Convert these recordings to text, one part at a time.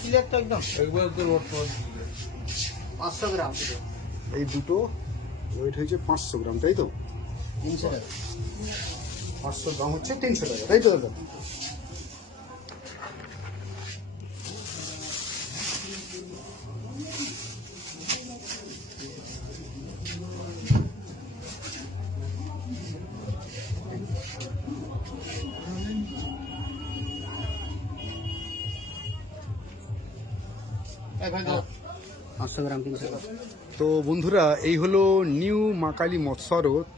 Clear তো একদম একবার তো লোড করে 500 গ্রাম এই দুটো ওয়েট হয়েছে 500 গ্রাম, তাই তো? 300 টাকা। 500 গ্রাম হচ্ছে 300 টাকা, তাই তো দাদা? এক ভাই দাও 500 গ্রাম 300 টাকা। তো বন্ধুরা, এই হলো নিউ মা কালী মৎস্য আড়ত।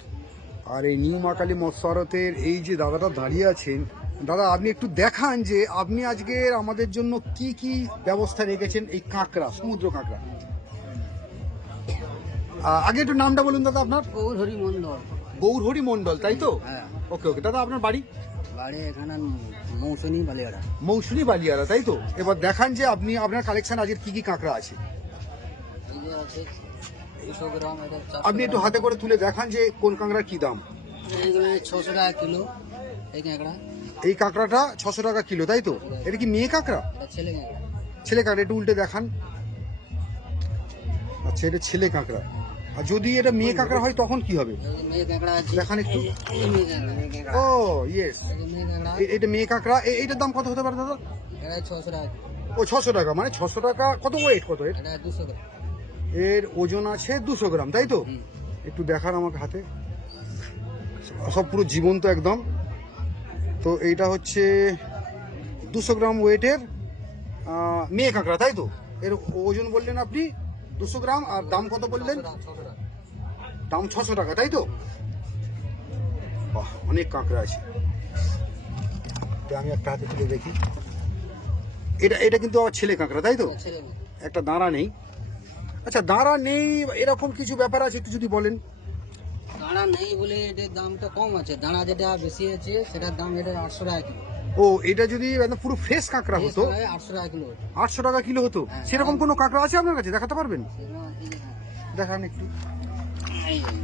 আর এই নিউ মা কালী মৎস্য আড়তের এই যে দাদাটা দাঁড়িয়ে আছেন, দাদা আপনি একটু দেখান যে আপনি আজকের আমাদের জন্য কি কি ব্যবস্থা রেখেছেন এই কাঁকড়া, সমুদ্র কাঁকড়া। আগে একটু নামটা বলুন দাদা আপনার। গৌরহরি মন্ডল। গৌরহরি মন্ডল, তাই তো? হ্যাঁ। ওকে ওকে দাদা, আপনার বাড়ি? বাড়ি এখানে মৌসুমী বালিয়াড়া। মৌসুমী বালিয়ারা, তাই তো? এবার দেখান যে আপনি আপনার কালেকশন আজকের কি কি কাঁকড়া আছে। এই যে আছে 300 গ্রাম, এটা 400 আপনি একটু হাতে করে তুলে দেখান যে কোন কাঁকড়ার কি দাম। এইগুলো 600 টাকা কিলো এই কাঁকড়া। এই কাঁকড়াটা 600 টাকা কিলো, তাই তো? এটা কি মেয়ে কাঁকড়া? এটা ছেলে কাঁকড়া। ছেলে কাঁকড়া, একটু উল্টে দেখান। আচ্ছা, এটা ছেলে কাঁকড়া। আর যদি এটা মেয়ে কাঁকড়া হয় তখন কি হবে? এই যে মেয়ে কাঁকড়া আছে। দেখান একটু। এই যে মেয়ে কাঁকড়া। ও ইয়েস, এই যে মেয়ে কাঁকড়া। এটা মেয়ে কাঁকড়া। এইটার দাম কত হতে পারে দাদা? এটা 600 টাকা। ও 600 টাকা, মানে 600 টাকা। কত ওয়েট, কত এর? এটা 200 গ্রাম। এর ওজন আছে 200 গ্রাম, তাই তো? হুম। একটু দেখান আমাকে হাতে। সব পুরো জীবন্ত একদম। তো এইটা হচ্ছে 200 গ্রাম ওয়েটের মেয়ে কাঁকড়া, তাই তো? এর ওজন বললেন আপনি 200 গ্রাম, আর দাম কত বললেন? 600 টাকা। দাম 600 টাকা, তাই তো? বাহ, অনেক কাঁকড়া আছে। তো আমি একটা হাতে তুলে দেখি। এটা এটা কিন্তু আবার ছেলে কাঁকড়া, তাই তো? এটা ছেলে কাঁকড়া। একটা দাঁড়া নেই। আচ্ছা, দাঁড়া নেই এরকম কিছু ব্যাপার আছে, একটু যদি বলেন। দানা নেই বলে এটার দামটা কম আছে, দানা যেটা বেশি আছে সেটার দাম এটা 800 টাকা কিলো। ও, এটা যদি একদম পুরো ফ্রেশ কাঁকড়া হতো 800 টাকা কিলো। 800 টাকা কিলো হতো। হ্যাঁ। সেরকম কোনো কাঁকড়া আছে আপনার কাছে? দেখাতে পারবেন? সেগুলো এই যে, দেখান একটু। এই যে,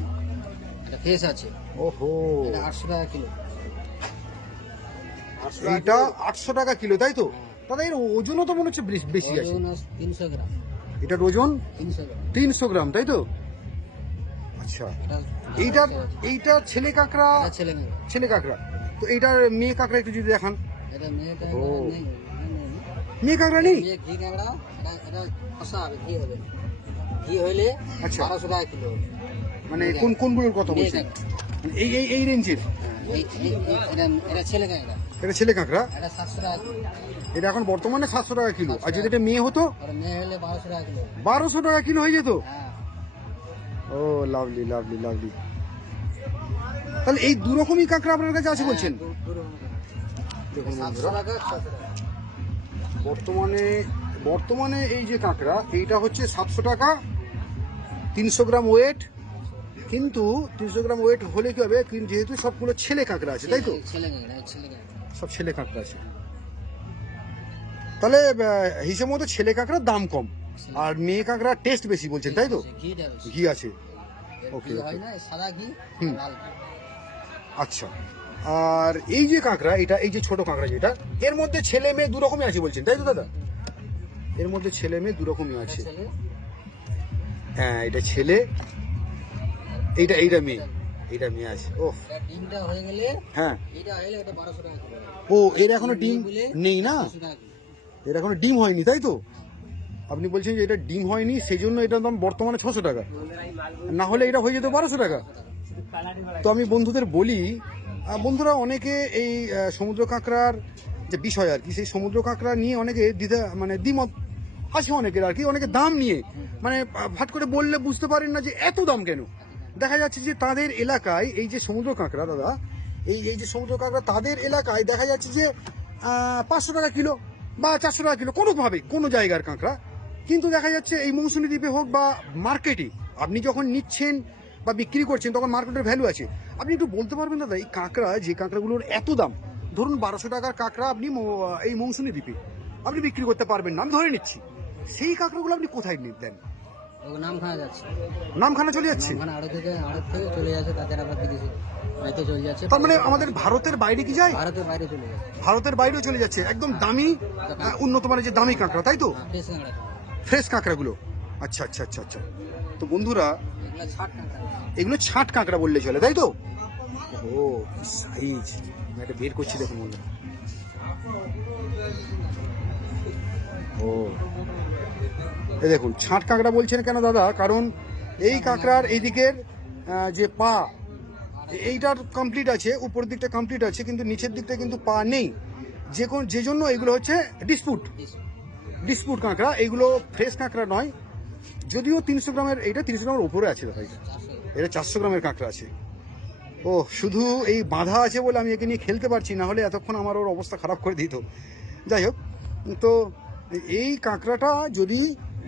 এটা ফ্রেশ আছে। ওহো, এটা 800 টাকা কিলো। 800 টাকা এইটা কিলো। 800 টাকা কিলো, তাই তো? দাদা, এর ওজনও তো মনে হচ্ছে বেশি আছে। ওজন আছে 300 গ্রাম। এটার ওজন 300 গ্রাম। 300 গ্রাম, তাই তো? আচ্ছা, এইটা এইটা ছেলে কাঁকড়া। এটা ছেলে কাঁকড়া। ছেলে কাঁকড়া। তো এইটার মেয়ে কাঁকড়া একটু যদি দেখান। এটা মেয়ে কাঁকড়া ও। নেই। মেয়ে কাঁকড়া নেই? মেয়ে ঘি কাঁকড়া, এটা কষা হবে, ঘি হবে। ঘি হইলে আচ্ছা। 1200 টাকা কিলো। মানে কোনগুলোর কথা মেয়ে বলছেন? কাঁকড়া। মানে এই রেঞ্জের? এটা ছেলে কাঁকড়া। এটা ছেলে কাঁকড়া। এটা 700 টাকা কিলো। এটা এখন বর্তমানে 700 টাকা কিলো। আর যদি এটা মেয়ে হতো? আর মেয়ে হলে 1200 টাকা কিলো। 1200 টাকা কিলো হয়ে যেত। হ্যাঁ। ও লাভলি লাভলি লাভলি। তাহলে এই দু রকমই কাঁকড়া আপনার কাছে আছে বলছেন? দেখুন 700 বন্ধুরা, টাকা 600 টাকা। বর্তমানে এই যে কাঁকড়া, এইটা হচ্ছে 700 টাকা, 300 গ্রাম ওয়েট। কিন্তু 300 গ্রাম ওয়েট হলে কি হবে, যেহেতু সবগুলো ছেলে কাঁকড়া আছে, তাই তো? ছেলে কাঁকড়া, ছেলে কাঁকড়া। সব ছেলে কাঁকড়া আছে। তাহলে হিসেব মতো ছেলে কাঁকড়ার দাম কম, আর মেয়ে কাঁকড়ার টেস্ট বেশি বলছেন, তাই তো? ঘিটা বেশি। ঘি আছে। এর ওকে, ঘি ওকে। হয় না, সাদা ঘি, হুম। লাল ঘি। আচ্ছা, আর এই যে কাঁকড়া, এটা এই যে ছোট কাঁকড়া যেটা, এর মধ্যে ছেলে মেয়ে দু রকমই আছে বলছেন, তাই তো দাদা? এর মধ্যে ছেলে মেয়ে দু রকমই আছে। ছেলে, হ্যাঁ, এটা ছেলে, এইটা মেয়ে। এইটা মেয়ে আছে। ও এটা ডিমটা হয়ে গেলে, হ্যাঁ। এটা হলে এটা 1200 টাকা কিলো। ও, এর এখনো ডিম নেই না? 200 টাকা কিলো। এর এখনো ডিম হয়নি, তাই তো? আপনি বলছেন যে এটা ডিম হয়নি, সেই জন্য এটার দাম বর্তমানে 600 টাকা। না হলে এটা হয়ে যেত 1200 টাকা। তো আমি বন্ধুদের বলি, বন্ধুরা অনেকে এই সমুদ্র কাঁকড়ার যে বিষয় আর কি, সেই সমুদ্র কাঁকড়া নিয়ে অনেকে দ্বিমত আছে অনেকের আর কি, অনেকে দাম নিয়ে মানে ভাট করে বললে বুঝতে পারেন না যে এত দাম কেন। দেখা যাচ্ছে যে তাদের এলাকায় এই যে সমুদ্র কাঁকড়া দাদা, এই যে সমুদ্র কাঁকড়া তাদের এলাকায় দেখা যাচ্ছে যে 500 টাকা কিলো বা 400 টাকা কিলো, কোনোভাবে কোনো জায়গার কাঁকড়া। কিন্তু দেখা যাচ্ছে এই মৌসুমী দ্বীপে হোক বা মার্কেটে আপনি যখন নিচ্ছেন বা বিক্রি করছেন, তখন মার্কেটের ভ্যালু আছে। আপনি একটু বলতে পারবেন দাদা, এই কাঁকড়া, যে কাঁকড়াগুলোর এত দাম, ধরুন 1200 টাকার কাঁকড়া আপনি এই মৌসুমী দ্বীপে আপনি বিক্রি করতে পারবেন না, আমি ধরে নিচ্ছি, সেই কাঁকড়াগুলো আপনি কোথায় দেন? ও নামখানা যাচ্ছে, নামখানা চলে যাচ্ছে? নামখানা আড়ত থেকে চলে যাচ্ছে, তাদের আবার বিদেশে রাইতে চলে যাচ্ছে। তার মানে আমাদের ভারতের বাইরে কি যায়? ভারতের বাইরে চলে যাচ্ছে। ভারতের বাইরেও চলে যাচ্ছে, একদম দামি উন্নত মানের যে দামি কাঁকড়া, তাই তো? ফ্রেশ কাঁকড়া, ফ্রেশ কাঁকড়াগুলো। আচ্ছা আচ্ছা আচ্ছা আচ্ছা। তো বন্ধুরা এগুলো ছাট কাঁকড়া। এগুলো ছাট কাঁকড়া বললে চলে, তাই তো? ও সাইজ, আমি একটা বের করছি দেখুন বন্ধুরা। ও এই দেখুন ছাট কাঁকড়া বলছেন কেন দাদা? কারণ এই কাঁকড়ার এই দিকের যে পা এইটার কমপ্লিট আছে, উপর দিকটা কমপ্লিট আছে, কিন্তু নিচের দিকটা কিন্তু পা নেই। যে জন্য এগুলো হচ্ছে ডিসপুট কাঁকড়া। এগুলো ফ্রেশ কাঁকড়া নয়, যদিও 300 গ্রামের, এইটা 300 গ্রামের উপরে আছে দাদা, এটা 400 গ্রামের কাঁকড়া আছে। ও শুধু এই বাঁধা আছে বলে আমি একে নিয়ে খেলতে পারছি, না হলে এতক্ষণ আমার ওর অবস্থা খারাপ করে দিত। যাই হোক, তো এই কাঁকড়াটা যদি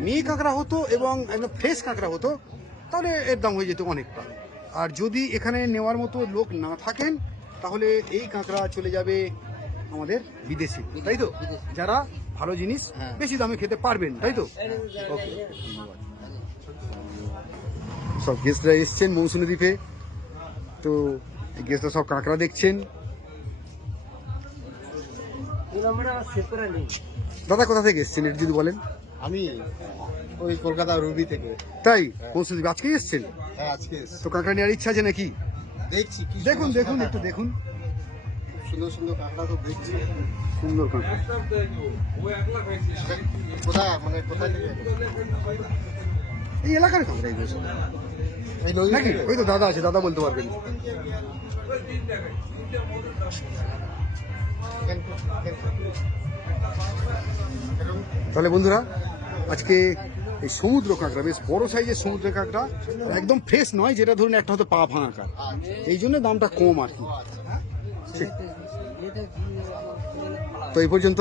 মেয়ে কাঁকড়া হতো এবং একদম ফ্রেশ কাঁকড়া হতো তাহলে এর দাম হয়ে যেত অনেকটা। আর যদি এখানে নেওয়ার মতো লোক না থাকেন তাহলে এই কাঁকড়া চলে যাবে আমাদের বিদেশি, তাই তো? যারা ভালো জিনিস বেশি দামে খেতে পারবেন, তাই তো? ওকে, ধন্যবাদ। সব গেস্টরা এসছেন মৌসুমী দ্বীপে, তো গেস্টরা সব কাঁকড়া দেখছেন। দাদা কোথা থেকে এসছেন একটু যদি বলেন? আমি ওই কলকাতা রুবি থেকে। তাই মৌসুমী দ্বীপ আজকেই এসছেন? হ্যাঁ আজকে তো কাঁকড়া নেওয়ার ইচ্ছা আছে নাকি? দেখছি কি দেখুন সুন্দর দেখুন কাঁকড়া। একটু দেখুন, সুন্দর সুন্দর কাঁকড়া তো দেখছি। সুন্দর কাঁকড়া। কোথায় মানে কোথায় থেকে? এই এলাকার কাঁকড়া এগুলো সব এই নদী নাকি? থেকে? ওই তো দাদা আছে, দাদা বলতে পারবেন। তাহলে বন্ধুরা আজকে এই সমুদ্র কাঁকড়া, বেশ বড় সাইজের সমুদ্র কাঁকড়া, একদম ফ্রেশ নয়, যেটা ধরুন একটা হয়তো পা ভাঙা কার, এই জন্য দামটা কম আর কি। ঠিক। তো এই পর্যন্ত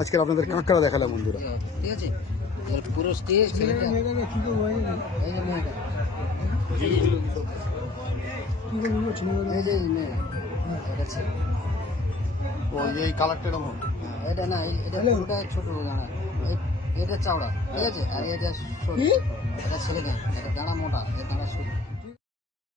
আজকের আপনাদের কাঁকড়া দেখালাম বন্ধুরা। ঠিক আছে, এর পুরো স্টেজ ছেলেটা এই যে মেয়েটা, এই যে মেয়ে, এটা ছেলে। ও এই কালারটা এরকম। এটা না, এটা পুরোটা ছোট দানা, এটা চাওড়া, ঠিক আছে, আর এটা ছোট, এটা ছেলে, এটা দানা মোটা, এটা দানা ছোট।